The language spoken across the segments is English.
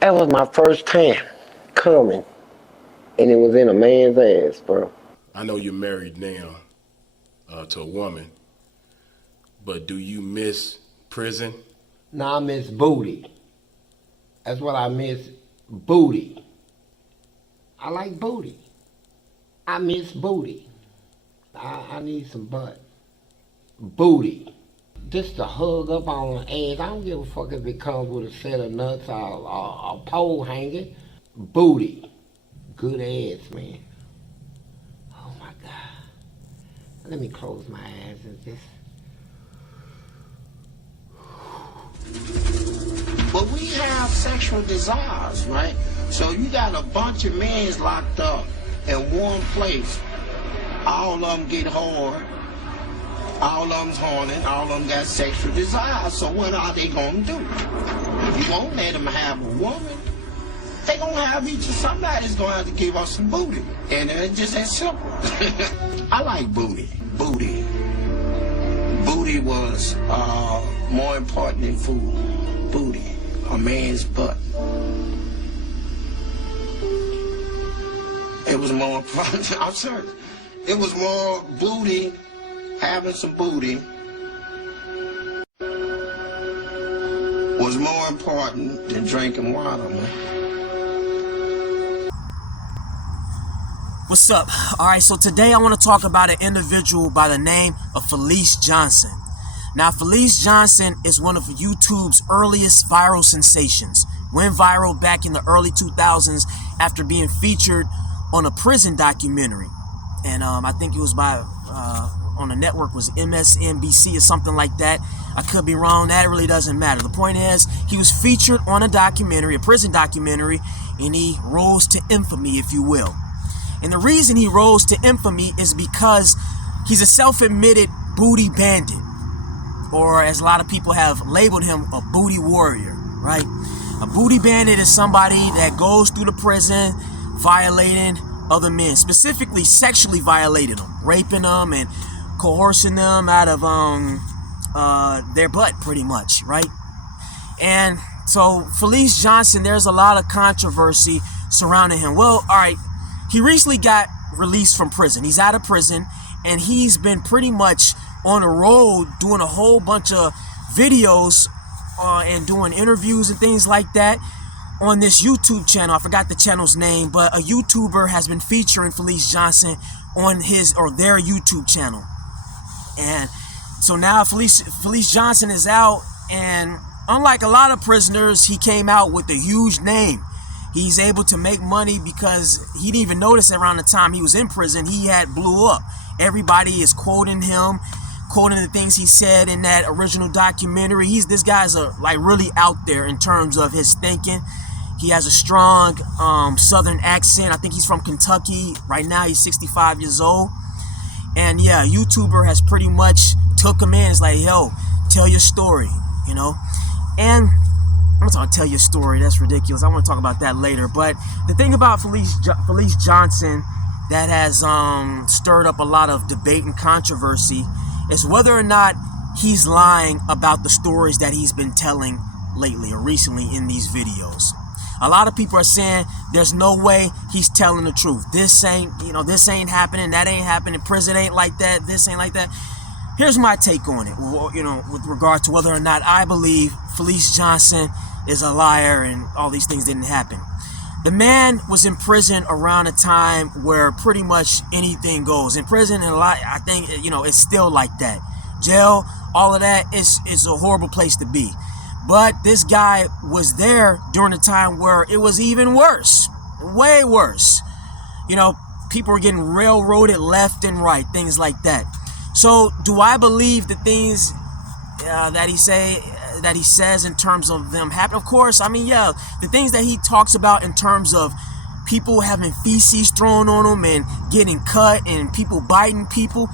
That was my first time coming, and it was in a man's ass, bro. I know you're married now to a woman, but do you miss prison? Now I miss booty. That's what I miss, booty. I like booty. I miss booty. I need some butt. Booty. Just to hug up on the ass. I don't give a fuck if it comes with a set of nuts or a pole hanging. Booty. Good ass, man. Oh my God. Let me close my eyes and just... But we have sexual desires, right? So you got a bunch of men locked up in one place. All of them get hard. All of them's horny. All of them got sexual desires. So what are they gonna do? If you won't let them have a woman, they gonna have each of somebody's gonna have to give us some booty. And it's just that simple. I like booty. Booty. Booty was more important than food. Booty. A man's butt. It was more important. I'm serious. It was more booty, having some booty was more important than drinking water, man. What's up? Alright, so today I want to talk about an individual by the name of Fleece Johnson. Now, Fleece Johnson is one of YouTube's earliest viral sensations. Went viral back in the early 2000s after being featured on a prison documentary. And I think it was by, on the network was MSNBC or something like that. I could be wrong. That really doesn't matter. The point is, he was featured on a documentary, a prison documentary, and he rose to infamy, if you will. And the reason he rose to infamy is because he's a self-admitted booty bandit. Or as a lot of people have labeled him, a booty warrior, right? A booty bandit is somebody that goes through the prison violating other men, specifically sexually violating them, raping them and coercing them out of their butt, pretty much, right? And so Fleece Johnson, there's a lot of controversy surrounding him. Well, all right, he recently got released from prison. He's out of prison, and he's been pretty much on the road doing a whole bunch of videos and doing interviews and things like that on this YouTube channel. I forgot the channel's name, but a YouTuber has been featuring Fleece Johnson on his or their YouTube channel. And so now Fleece Johnson is out, and unlike a lot of prisoners, he came out with a huge name. He's able to make money because he didn't even notice around the time he was in prison, he had blew up. Everybody is quoting him, quoting the things he said in that original documentary. This guy's like really out there in terms of his thinking. He has a strong southern accent. I think he's from Kentucky. Right now he's 65 years old. And yeah, YouTuber has pretty much took him in. It's like, yo, tell your story, you know. And I'm not talking tell your story. That's ridiculous. I want to talk about that later. But the thing about Fleece Johnson that has stirred up a lot of debate and controversy is whether or not he's lying about the stories that he's been telling lately or recently in these videos. A lot of people are saying there's no way he's telling the truth. This ain't happening. That ain't happening. Prison ain't like that. This ain't like that. Here's my take on it, you know, with regard to whether or not I believe Fleece Johnson is a liar and all these things didn't happen. The man was in prison around a time where pretty much anything goes. In prison, and I think, you know, it's still like that. Jail, all of that is a horrible place to be. But this guy was there during a time where it was even worse, way worse. You know, people were getting railroaded left and right, things like that. So do I believe the things that he says in terms of them happen? Of course, I mean, yeah, the things that he talks about in terms of people having feces thrown on them and getting cut and people biting people,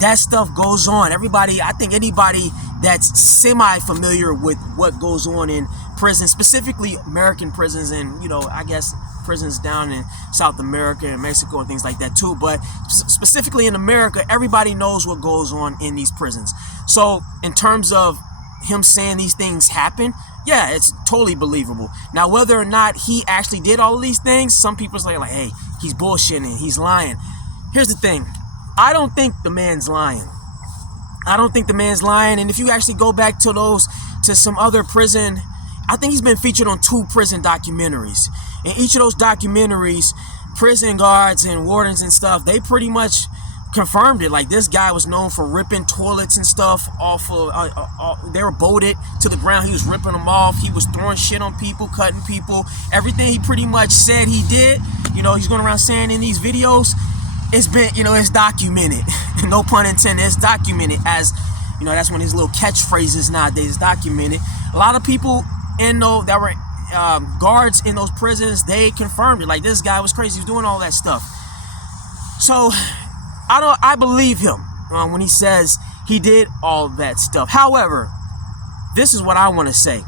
that stuff goes on. Everybody, I think anybody that's semi-familiar with what goes on in prisons, specifically American prisons and, you know, I guess prisons down in South America and Mexico and things like that too, but specifically in America, everybody knows what goes on in these prisons. So in terms of him saying these things happen, Yeah, it's totally believable. Now, whether or not he actually did all of these things, some people say like, hey, he's bullshitting, he's lying. Here's the thing. I don't think the man's lying. I don't think the man's lying. And if you actually go back to some other prison, I think he's been featured on 2 prison documentaries. In each of those documentaries, prison guards and wardens and stuff, they pretty much confirmed it. Like, this guy was known for ripping toilets and stuff off of, they were bolted to the ground. He was ripping them off. He was throwing shit on people, cutting people. Everything he pretty much said he did, he's going around saying in these videos, it's been, it's documented. No pun intended. It's documented as, that's one of his little catchphrases nowadays, documented. A lot of people that were guards in those prisons, they confirmed it. Like, this guy was crazy. He was doing all that stuff. So I believe him when he says he did all that stuff. However, this is what I want to say.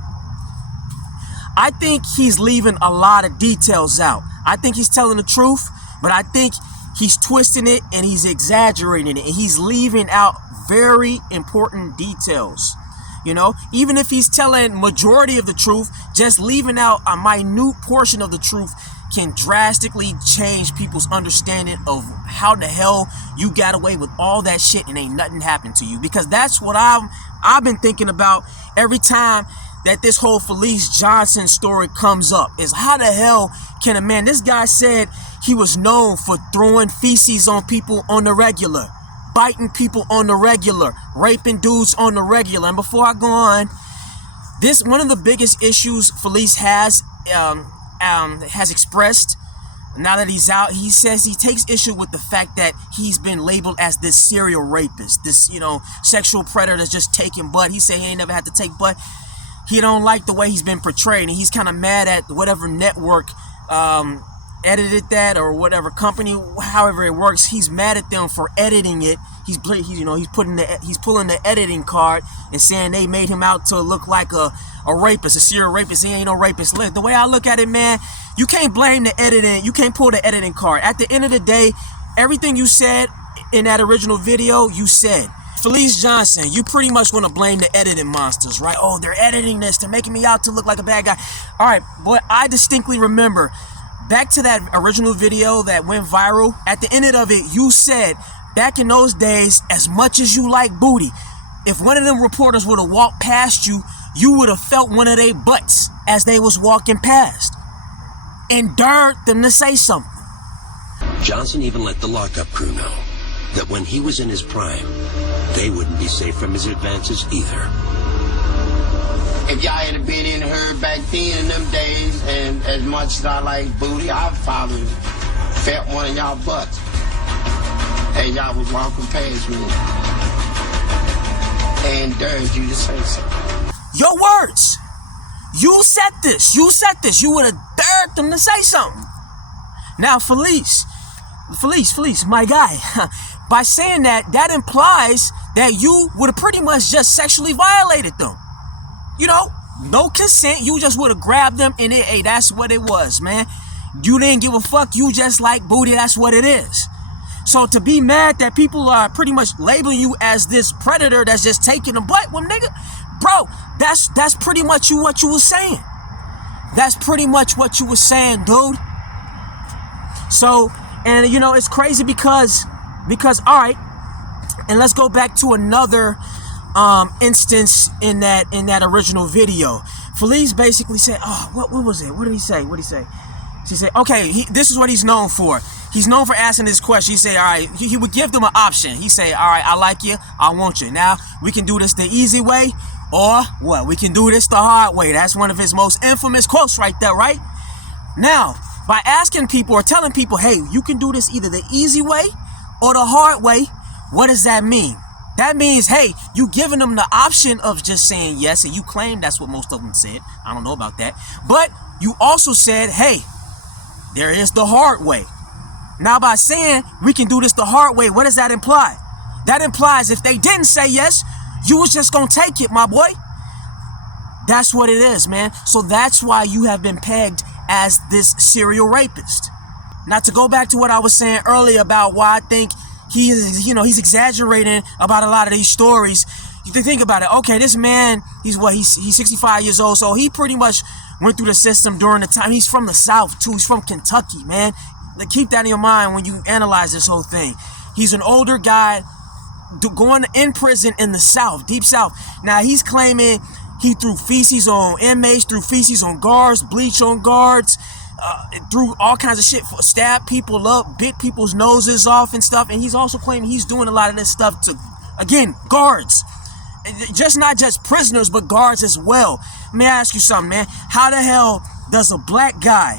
I think he's leaving a lot of details out. I think he's telling the truth, but I think he's twisting it and he's exaggerating it, and he's leaving out very important details. Even if he's telling majority of the truth, just leaving out a minute portion of the truth can drastically change people's understanding of how the hell you got away with all that shit and ain't nothing happened to you. Because that's what I've been thinking about every time that this whole Fleece Johnson story comes up, is how the hell can a man, this guy said he was known for throwing feces on people on the regular, biting people on the regular, raping dudes on the regular. And before I go on, one of the biggest issues Fleece has expressed now that he's out, he says he takes issue with the fact that he's been labeled as this serial rapist, this, sexual predator that's just taking butt. He said he ain't never had to take butt. He don't like the way he's been portrayed, and he's kind of mad at whatever network edited that, or whatever company, however it works. He's mad at them for editing it. He's pulling the editing card and saying they made him out to look like a rapist, a serial rapist. He ain't no rapist. The way I look at it, man, you can't blame the editing. You can't pull the editing card. At the end of the day, everything you said in that original video, you said. Fleece Johnson, you pretty much want to blame the editing monsters, right? Oh, they're editing this. They're making me out to look like a bad guy. All right, but I distinctly remember back to that original video that went viral. At the end of it, you said, back in those days, as much as you like booty, if one of them reporters would have walked past you, you would have felt one of their butts as they was walking past and dared them to say something. Johnson even let the lockup crew know that when he was in his prime, they wouldn't be safe from his advances either. If y'all had been in her back then in them days, and as much as I like booty, I'd probably felt one of y'all butts. And y'all was walking past me and dared you to say something. Your words. You said this. You would have dared them to say something. Now, Fleece, my guy, by saying that, that implies that you would have pretty much just sexually violated them. No consent. You just would have grabbed them and hey, that's what it was, man. You didn't give a fuck. You just like booty. That's what it is. So to be mad that people are pretty much labeling you as this predator that's just taking a butt, well, nigga, bro, that's pretty much what you were saying. That's pretty much what you were saying, dude. So, and it's crazy because all right, and let's go back to another instance in that original video. Fleece basically said, oh, what was it? What did he say? She said, okay, this is what he's known for. He's known for asking this question. He said, all right, he would give them an option. He say, all right, I like you, I want you. Now, we can do this the easy way, or what? We can do this the hard way. That's one of his most infamous quotes right there, right? Now, by asking people or telling people, hey, you can do this either the easy way or the hard way, what does that mean? That means, hey, you giving them the option of just saying yes, and you claim that's what most of them said. I don't know about that. But you also said, hey, there is the hard way. Now, by saying we can do this the hard way, what does that imply? That implies if they didn't say yes, you was just going to take it, my boy. That's what it is, man. So that's why you have been pegged as this serial rapist. Now, to go back to what I was saying earlier about why I think he's exaggerating about a lot of these stories. You think about it. Okay, this man, he's 65 years old, so he pretty much went through the system during the time. He's from the South too. He's from Kentucky, man. Like, keep that in your mind when you analyze this whole thing. He's an older guy going in prison in the South, deep South. Now he's claiming he threw feces on inmates, threw feces on guards, bleach on guards, threw all kinds of shit, stabbed people up, bit people's noses off and stuff. And he's also claiming he's doing a lot of this stuff to, again, guards. Not just prisoners, but guards as well. Let me ask you something, man. How the hell does a black guy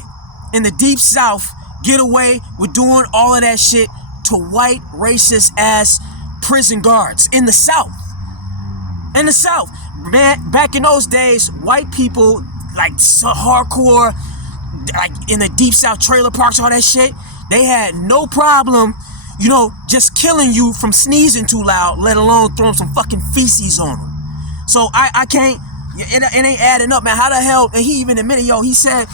in the deep South get away with doing all of that shit to white, racist ass prison guards in the South? In the South, man, back in those days, white people, like so hardcore, like in the deep South trailer parks, all that shit, they had no problem, you know, just killing you from sneezing too loud, let alone throwing some fucking feces on them. So I can't, it ain't adding up, man. How the hell, and he even admitted, yo, he said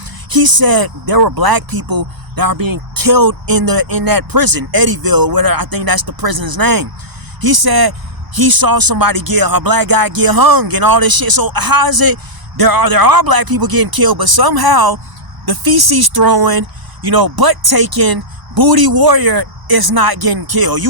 there were black people that are being killed in that prison, Eddyville, whatever, I think that's the prison's name. He said he saw somebody a black guy get hung and all this shit. So how is it there are black people getting killed, but somehow the feces throwing, you know, butt taking, booty warrior is not getting killed?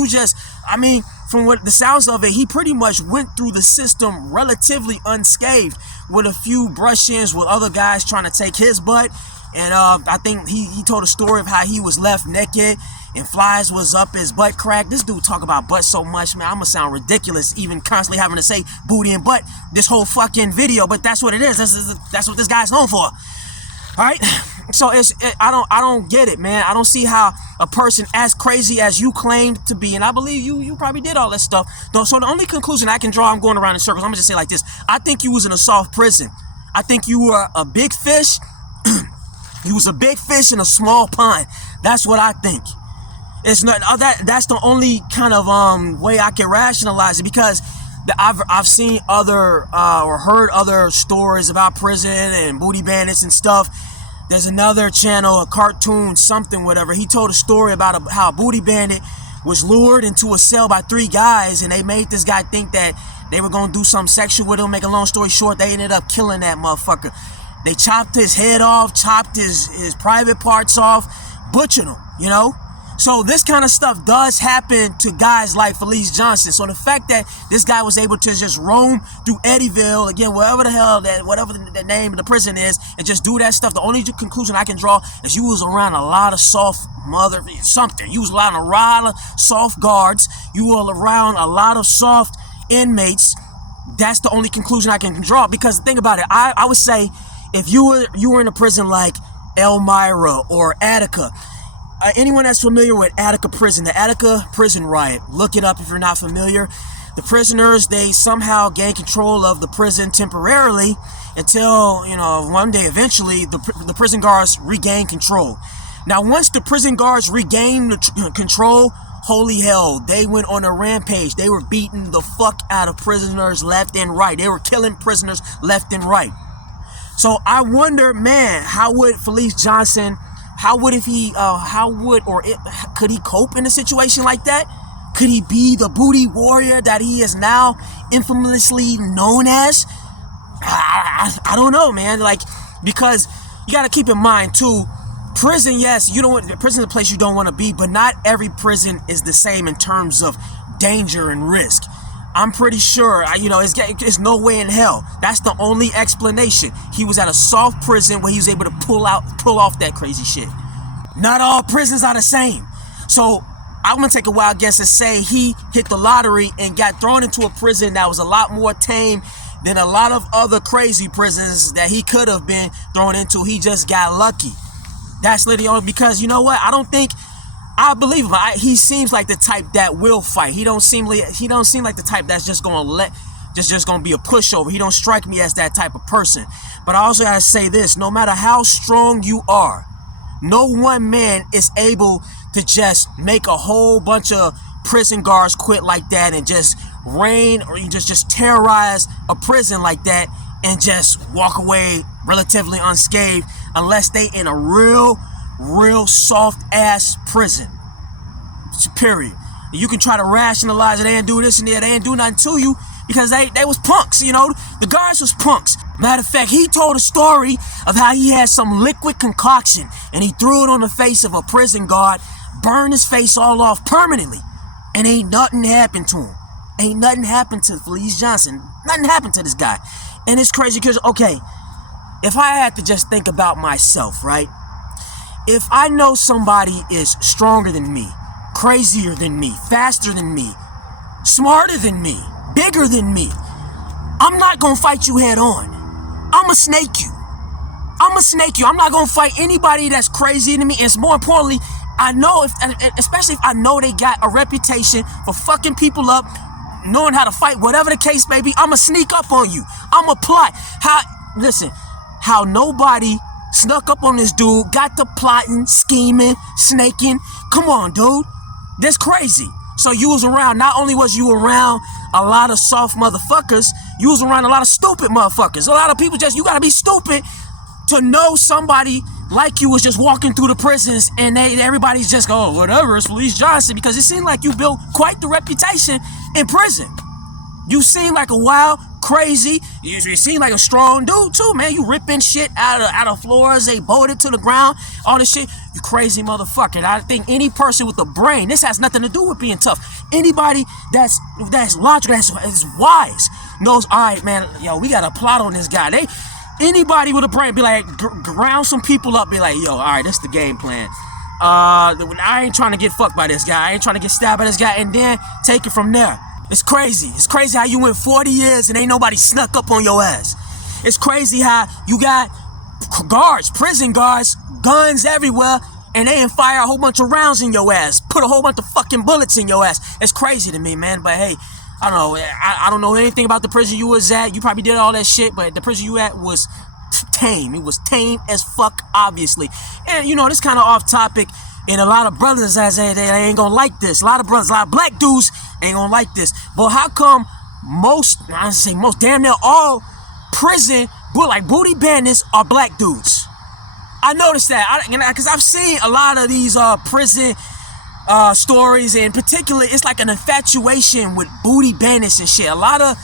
From what the sounds of it, he pretty much went through the system relatively unscathed, with a few brush-ins with other guys trying to take his butt. And I think he told a story of how he was left naked and flies was up his butt crack. This dude talk about butt so much, man, I'm gonna sound ridiculous even constantly having to say booty and butt this whole fucking video, but that's what it is. That's what this guy's known for. All right, so I don't get it, man. I don't see how a person as crazy as you claimed to be, and I believe you probably did all that stuff. So the only conclusion I can draw, I'm going around in circles, I'm gonna just say like this: I think you was in a soft prison. I think you were a big fish. You was a big fish in a small pond. That's what I think. It's not that's the only kind of way I can rationalize it, because I've seen other or heard other stories about prison and booty bandits and stuff. There's another channel, a cartoon, something, whatever. He told a story about how a booty bandit was lured into a cell by 3 guys, and they made this guy think that they were gonna do something sexual with him. Make a long story short, they ended up killing that motherfucker. They chopped his head off, chopped his private parts off, butchered him, you know? So this kind of stuff does happen to guys like Fleece Johnson. So the fact that this guy was able to just roam through Eddyville, again, whatever the name of the prison is, and just do that stuff, the only conclusion I can draw is you was around a lot of soft You was around a lot of soft guards. You were around a lot of soft inmates. That's the only conclusion I can draw, because think about it. I would say if you were in a prison like Elmira or Attica, anyone that's familiar with Attica prison, the Attica prison riot, look it up if you're not familiar. The prisoners, they somehow gain control of the prison temporarily until, you know, one day eventually the prison guards regain control. Now, once the prison guards regained the control, holy hell, they went on a rampage. They were beating the fuck out of prisoners left and right. They were killing prisoners left and right. So I wonder, man, how would Fleece Johnson, could he cope in a situation like that? Could he be the booty warrior that he is now infamously known as? I don't know, man. Like, because you got to keep in mind too, prison, yes, prison is a place you don't want to be, but not every prison is the same in terms of danger and risk. I'm pretty sure, it's no way in hell. That's the only explanation. He was at a soft prison where he was able to pull off that crazy shit. Not all prisons are the same. So I'm going to take a wild guess and say he hit the lottery and got thrown into a prison that was a lot more tame than a lot of other crazy prisons that he could have been thrown into. He just got lucky. That's literally only because, you know what? I believe him. He seems like the type that will fight. He don't seem like the type that's just gonna be a pushover. He don't strike me as that type of person. But I also gotta say this: no matter how strong you are, no one man is able to just make a whole bunch of prison guards quit like that and just reign, or you just terrorize a prison like that and just walk away relatively unscathed, unless they in a real soft ass prison. Period. You can try to rationalize it. They didn't do this and that. They didn't do nothing to you, because they was punks, you know. The guards was punks. Matter of fact, he told a story of how he had some liquid concoction and he threw it on the face of a prison guard, burned his face all off permanently, and ain't nothing happened to him. Ain't nothing happened to Fleece Johnson. Nothing happened to this guy. And it's crazy because, okay, if I had to just think about myself, right? If I know somebody is stronger than me, crazier than me, faster than me, smarter than me, bigger than me, I'm not gonna fight you head on. I'ma snake you. I'ma snake you. I'm not gonna fight anybody that's crazier than me. And more importantly, I know, especially if I know they got a reputation for fucking people up, knowing how to fight, whatever the case may be, I'ma sneak up on you. I'ma plot. How nobody snuck up on this dude, got to plotting, scheming, snaking. Come on, dude. That's crazy. So you was around, not only was you around a lot of soft motherfuckers, you was around a lot of stupid motherfuckers. A lot of people you gotta be stupid to know somebody like you was just walking through the prisons and everybody's just go, oh, whatever, it's Fleece Johnson, because it seemed like you built quite the reputation in prison. You seem like a wild, crazy, you seem like a strong dude too, man. You ripping shit out of floors, they bolted to the ground, all this shit. You crazy motherfucker. And I think any person with a brain, this has nothing to do with being tough. Anybody that's logical, that's wise, knows, all right, man, yo, we got a plot on this guy. Anybody with a brain be like, ground some people up, be like, yo, all right, this is the game plan. I ain't trying to get fucked by this guy. I ain't trying to get stabbed by this guy, and then take it from there. It's crazy. It's crazy how you went 40 years and ain't nobody snuck up on your ass. It's crazy how you got guards, prison guards, guns everywhere, and they didn't fire a whole bunch of rounds in your ass, put a whole bunch of fucking bullets in your ass. It's crazy to me, man, but hey, I don't know. I don't know anything about the prison you was at. You probably did all that shit, but the prison you at was tame. It was tame as fuck, obviously. And, you know, this kind of off topic, and a lot of brothers, they ain't gonna like this. A lot of brothers, a lot of black dudes ain't gonna like this. But how come most, damn near all prison, like booty bandits are black dudes? I noticed that, because I've seen a lot of these prison stories, and in particular, it's like an infatuation with booty bandits and shit. A lot of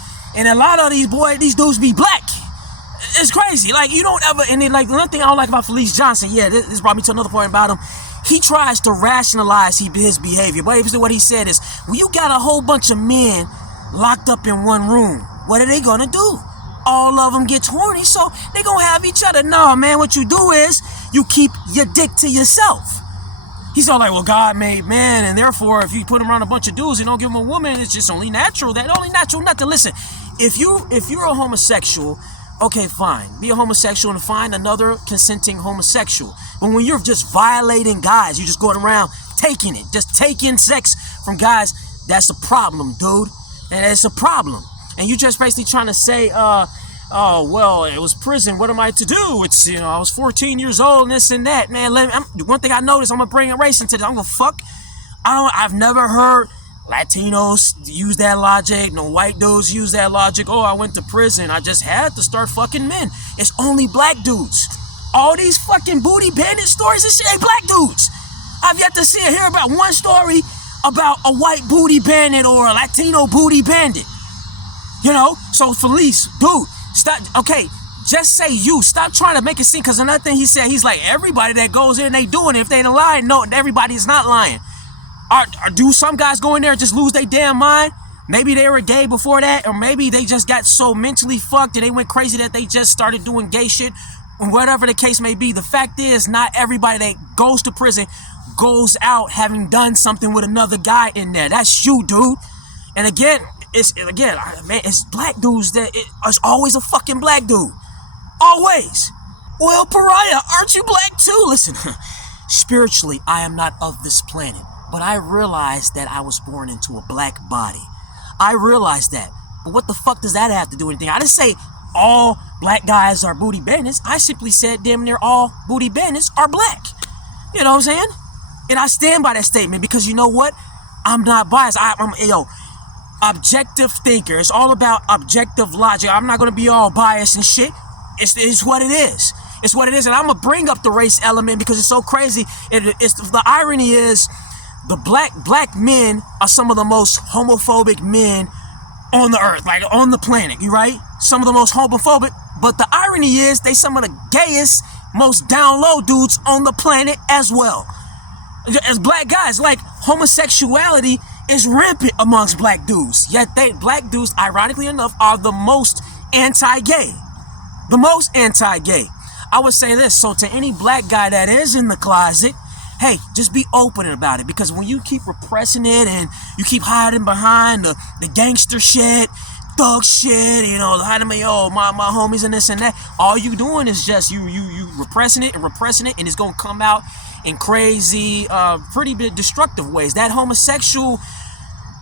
these dudes be black. It's crazy. Like, you don't ever, and then, like, one thing I don't like about Fleece Johnson, this brought me to another point about him. He tries to rationalize his behavior. But what he said is, when you got a whole bunch of men locked up in one room, what are they gonna do? All of them get horny, so they gonna have each other. No, man, what you do is, you keep your dick to yourself. He's all like, well, God made man, and therefore, if you put him around a bunch of dudes and don't give him a woman, it's just only natural. Nothing. Listen, if you're a homosexual, okay, fine. Be a homosexual and find another consenting homosexual. But when you're just violating guys, you're just going around taking it, just taking sex from guys, that's a problem, dude. And it's a problem. And you're just basically trying to say, oh, well, it was prison. What am I to do? It's, I was 14 years old and this and that. Man, one thing I noticed, I'm going to bring a race into this. I'm going to fuck. I've never heard Latinos use that logic. No white dudes use that logic. Oh, I went to prison. I just had to start fucking men. It's only black dudes. All these fucking booty bandit stories and shit ain't black dudes. I've yet to hear about one story about a white booty bandit or a Latino booty bandit. So Fleece, dude, stop. Okay, just say you. Stop trying to make it seem, because another thing he said, he's like, everybody that goes in, they doing it. If they ain't lying, no, everybody is not lying. Do some guys go in there and just lose their damn mind? Maybe they were gay before that, or maybe they just got so mentally fucked and they went crazy that they just started doing gay shit. Whatever the case may be, the fact is, not everybody that goes to prison goes out having done something with another guy in there. That's you, dude. And again, it's black dudes it's always a fucking black dude. Always. Well, Pariah, aren't you black too? Listen, spiritually, I am not of this planet, but I realized that I was born into a black body. I realized that. But what the fuck does that have to do with anything? I didn't say all black guys are booty bandits. I simply said damn near all booty bandits are black. You know what I'm saying? And I stand by that statement because you know what? I'm not biased. I'm objective thinker. It's all about objective logic. I'm not going to be all biased and shit. It's what it is. It's what it is. And I'm going to bring up the race element because it's so crazy. The irony is the black men are some of the most homophobic men on the earth, like on the planet, you right? Some of the most homophobic, but the irony is they some of the gayest, most down low dudes on the planet as well. As black guys, like homosexuality is rampant amongst black dudes. Yet black dudes, ironically enough, are the most anti-gay. The most anti-gay. I would say this, so to any black guy that is in the closet, hey, just be open about it, because when you keep repressing it and you keep hiding behind the gangster shit, thug shit, you know, hiding my homies and this and that, all you doing is just you repressing it, and it's gonna come out in crazy, pretty bit destructive ways. That homosexual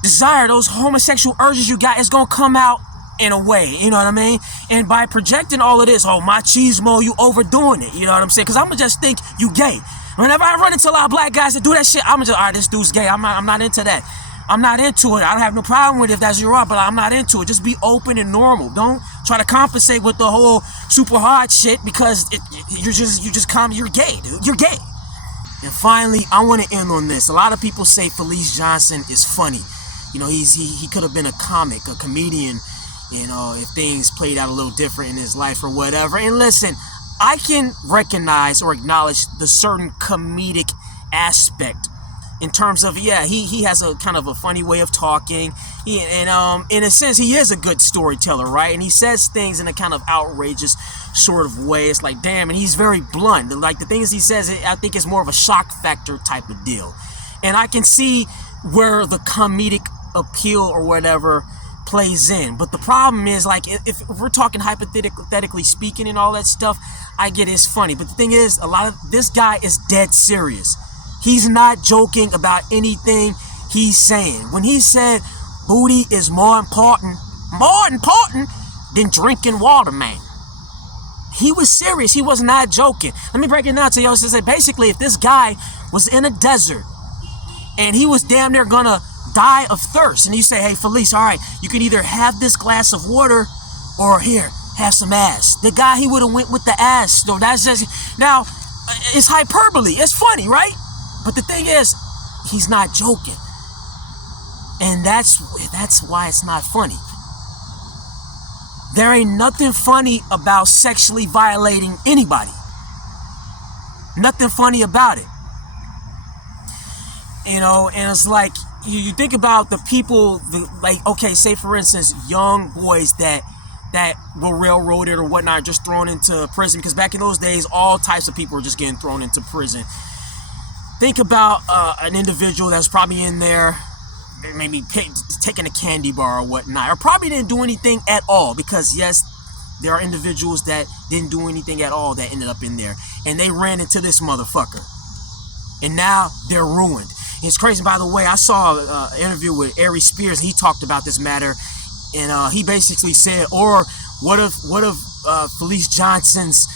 desire, those homosexual urges you got, is gonna come out in a way, you know what I mean? And by projecting all of this, machismo, you overdoing it, you know what I'm saying? Because I'm gonna just think you gay. Whenever I run into a lot of black guys that do that shit, I'm just, all right, this dude's gay. I'm not into that. I'm not into it. I don't have no problem with it if that's your art, but I'm not into it. Just be open and normal. Don't try to compensate with the whole super hard shit, because you're gay, dude. You're gay. And finally, I want to end on this. A lot of people say Fleece Johnson is funny. You know, he could have been a comic, a comedian, you know, if things played out a little different in his life or whatever. And listen, I can recognize or acknowledge the certain comedic aspect in terms of, yeah, he has a kind of a funny way of talking. In a sense, he is a good storyteller, right? And he says things in a kind of outrageous sort of way. It's like, damn, and he's very blunt. Like, the things he says, I think is more of a shock factor type of deal. And I can see where the comedic appeal or whatever plays in. But the problem is, like, if we're talking hypothetically speaking and all that stuff, I get it's funny. But the thing is, a lot of this guy is dead serious. He's not joking about anything he's saying. When he said booty is more important than drinking water, man, he was serious. He was not joking. Let me break it down to y'all. So basically, if this guy was in a desert and he was damn near gonna die of thirst, and you say, hey, Fleece, all right, you can either have this glass of water or here, have some ass. The guy, he would have went with the ass. So that's just, now, it's hyperbole. It's funny, right? But the thing is, he's not joking. And that's why it's not funny. There ain't nothing funny about sexually violating anybody. Nothing funny about it. You know, and it's like, you think about the people, like, okay, say for instance, young boys that were railroaded or whatnot, just thrown into prison, because back in those days, all types of people were just getting thrown into prison. Think about an individual that's probably in there, maybe taking a candy bar or whatnot, or probably didn't do anything at all, because yes, there are individuals that didn't do anything at all that ended up in there, and they ran into this motherfucker, and now they're ruined. It's crazy, by the way. I saw an interview with Ari Spears, and he talked about this matter, and he basically said, or what if Fleece Johnson's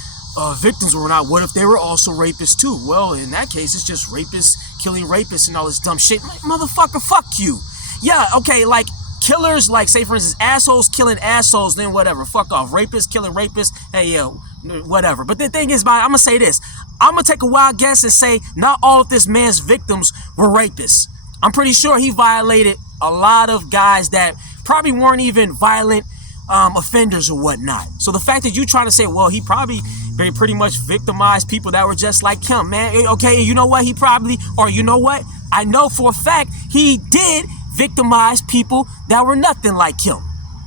victims were not? What if they were also rapists too? Well, in that case, it's just rapists killing rapists and all this dumb shit. Motherfucker, fuck you. Yeah, okay, like killers, like say for instance, assholes killing assholes, then whatever, fuck off. Rapists killing rapists, hey, yo, whatever. But the thing is, I'm gonna say this. I'm gonna take a wild guess and say not all of this man's victims were rapists. I'm pretty sure he violated a lot of guys that probably weren't even violent offenders or whatnot. So the fact that you trying to say, well, he probably very pretty much victimized people that were just like him, man. Okay, you know what? He probably, or you know what? I know for a fact he did victimize people that were nothing like him.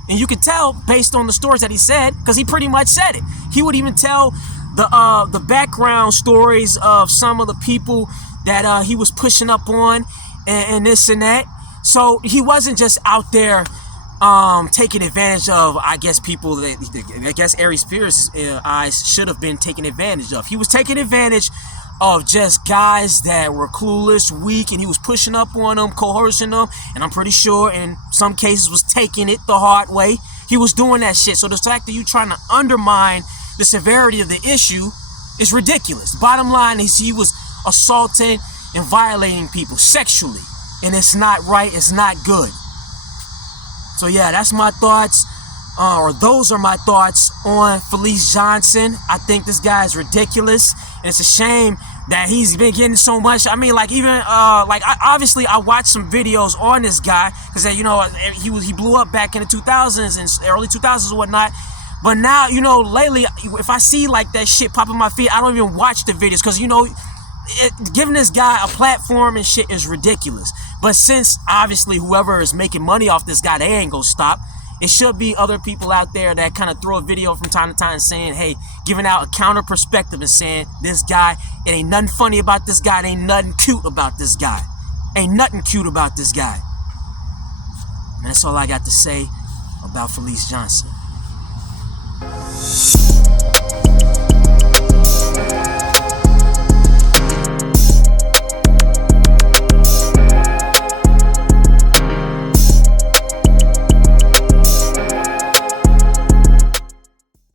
And you can tell based on the stories that he said, because he pretty much said it. He would even tell the background stories of some of the people that he was pushing up on and this and that. So he wasn't just out there taking advantage of, I guess, people that, I guess, Ari Spears' eyes should have been taken advantage of. He was taking advantage of just guys that were clueless, weak, and he was pushing up on them, coercing them, and I'm pretty sure in some cases was taking it the hard way. He was doing that shit. So the fact that you trying to undermine the severity of the issue is ridiculous. Bottom line is he was assaulting and violating people sexually, and it's not right, it's not good. So yeah, that's my thoughts. or those are my thoughts on Fleece Johnson. I think this guy is ridiculous, and it's a shame that he's been getting so much. I mean, like, even obviously I watched some videos on this guy because, you know, he blew up back in the 2000s and early 2000s and whatnot. But now, you know, lately, if I see like that shit pop in my feed, I don't even watch the videos because, you know, giving this guy a platform and shit is ridiculous. But since obviously whoever is making money off this guy, they ain't gonna stop. It should be other people out there that kind of throw a video from time to time saying, hey, giving out a counter perspective and saying, this guy, it ain't nothing funny about this guy. It ain't nothing cute about this guy. Ain't nothing cute about this guy. And that's all I got to say about Fleece Johnson.